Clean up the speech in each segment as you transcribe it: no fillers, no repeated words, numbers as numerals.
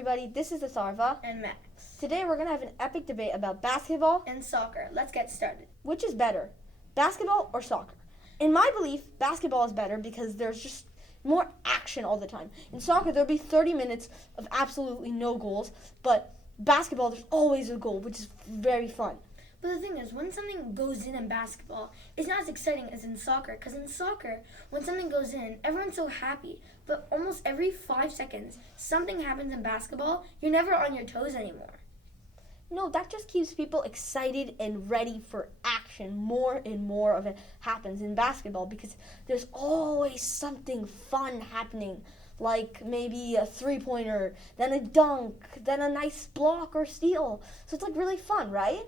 everybody. This is Asarva. And Max. Today we're going to have an epic debate about basketball And soccer. Let's get started. Which is better, basketball or soccer? In my belief, basketball is better because there's just more action all the time. In soccer, there'll be 30 minutes of absolutely no goals, but basketball, there's always a goal, which is very fun. But the thing is, when something goes in basketball, it's not as exciting as in soccer. Because in soccer, when something goes in, everyone's so happy. But almost every 5 seconds, something happens in basketball, you're never on your toes anymore. No, that just keeps people excited and ready for action. More and more of it happens in basketball because there's always something fun happening. Like maybe a three-pointer, then a dunk, then a nice block or steal. So it's like really fun, right?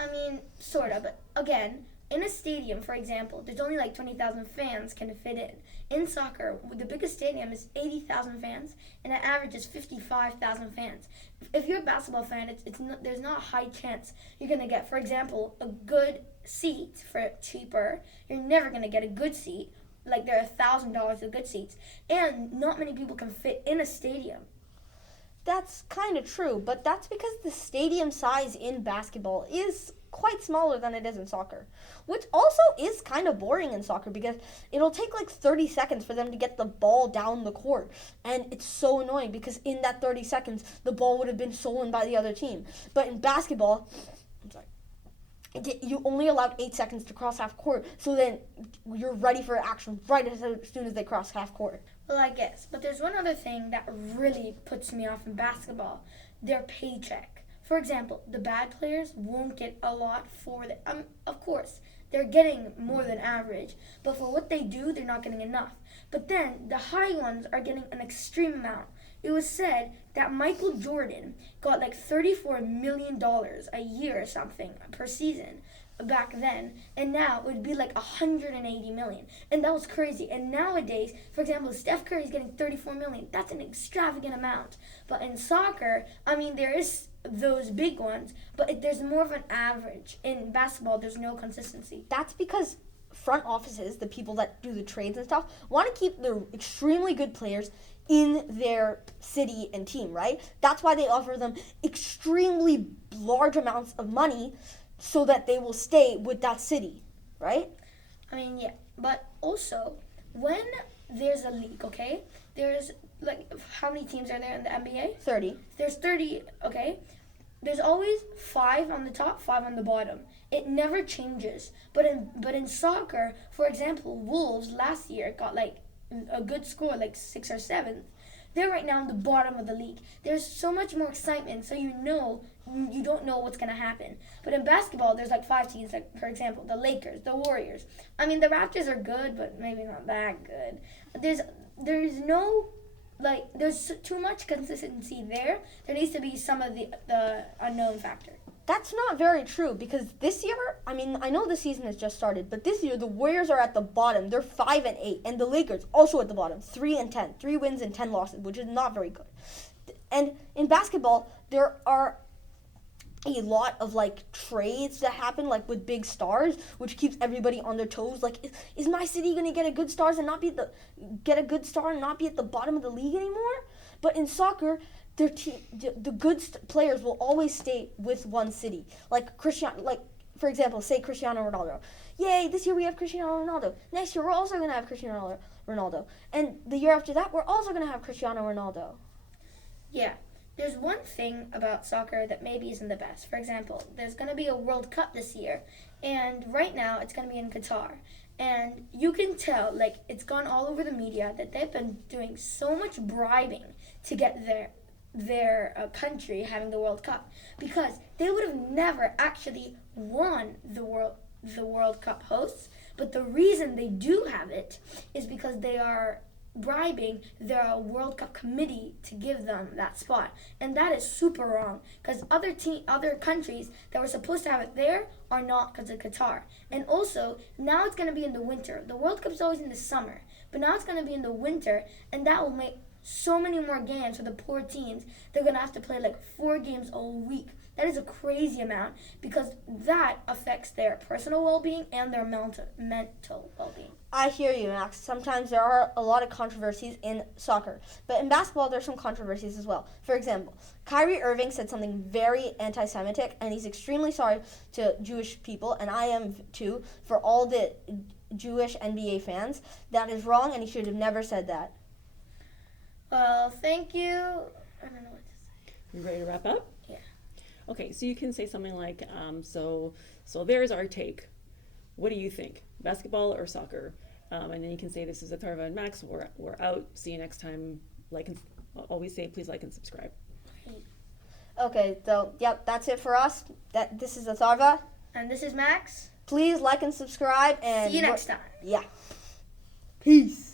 I mean, sort of, but again, in a stadium, for example, there's only like 20,000 fans can fit in. In soccer, the biggest stadium is 80,000 fans, and an average is 55,000 fans. If you're a basketball fan, there's not a high chance you're going to get, for example, a good seat for cheaper. You're never going to get a good seat. Like, there are $1,000 of good seats, and not many people can fit in a stadium. That's kind of true, but that's because the stadium size in basketball is quite smaller than it is in soccer, which also is kind of boring in soccer because it'll take like 30 seconds for them to get the ball down the court, and it's so annoying because in that 30 seconds, the ball would have been stolen by the other team. But in basketball, you only allowed 8 seconds to cross half court, so then you're ready for action right as soon as they cross half court. Well, I guess. But there's one other thing that really puts me off in basketball. Their paycheck. For example, the bad players won't get a lot for the... of course, they're getting more than average. But for what they do, they're not getting enough. But then, the high ones are getting an extreme amount. It was said that Michael Jordan got like $34 million a year or something per season back then, and now it would be like $180 million, and that was crazy. And nowadays, for example, Steph Curry is getting $34 million. That's an extravagant amount. But in soccer, I mean, there is those big ones, but there's more of an average. In basketball, there's no consistency. That's because front offices, the people that do the trades and stuff, want to keep the extremely good players in their city and team, right? That's why they offer them extremely large amounts of money so that they will stay with that city, right? I mean, yeah. But also, when there's a league, okay? There's, like, how many teams are there in the NBA? 30. There's 30, okay? There's always 5 on the top, 5 on the bottom. It never changes. But in soccer, for example, Wolves last year got, like, a good score, like 6th or 7th. They're right now in the bottom of the league. There's so much more excitement, so you don't know what's going to happen. But in basketball, there's like 5 teams, like, for example, the Lakers, the Warriors. I mean, the Raptors are good, but maybe not that good. There's no, like, there's too much consistency there. There needs to be some of the unknown factor. That's not very true because this year, I mean, I know the season has just started, but this year the Warriors are at the bottom. They're 5-8, and the Lakers also at the bottom, 3-10, 3 wins and 10 losses, which is not very good. And in basketball, there are a lot of like trades that happen, like with big stars, which keeps everybody on their toes. Like, is my city gonna get a good star and not be get a good star and not be at the bottom of the league anymore? But in soccer, the good players will always stay with one city. Like for example, say Cristiano Ronaldo. Yay, this year we have Cristiano Ronaldo. Next year we're also going to have Cristiano Ronaldo. And the year after that, we're also going to have Cristiano Ronaldo. Yeah. There's one thing about soccer that maybe isn't the best. For example, there's going to be a World Cup this year, and right now it's going to be in Qatar. And you can tell, like, it's gone all over the media that they've been doing so much bribing to get their country having the World Cup, because they would have never actually won the World Cup hosts. But the reason they do have it is because they are bribing their World Cup committee to give them that spot, and that is super wrong because other countries that were supposed to have it there are not because of Qatar. And also, now it's going to be in the winter. The World Cup's always in the summer, but now it's going to be in the winter, and that will make so many more games for the poor teams. They're going to have to play like 4 games a week. That is a crazy amount because that affects their personal well-being and their mental well-being. I hear you, Max. Sometimes there are a lot of controversies in soccer, but in basketball there's some controversies as well. For example, Kyrie Irving said something very anti-Semitic, and he's extremely sorry to Jewish people, and I am too, for all the Jewish NBA fans. That is wrong, and he should have never said that. Well, thank you. I don't know what to say. You ready to wrap up? Yeah. Okay, so you can say something like, so there's our take. What do you think? Basketball or soccer? And then you can say, this is Atharva and Max. We're out. See you next time. Always say, please like and subscribe. Okay, so yep, that's it for us. This is Atharva. And this is Max. Please like and subscribe, and See you next time. Yeah. Peace.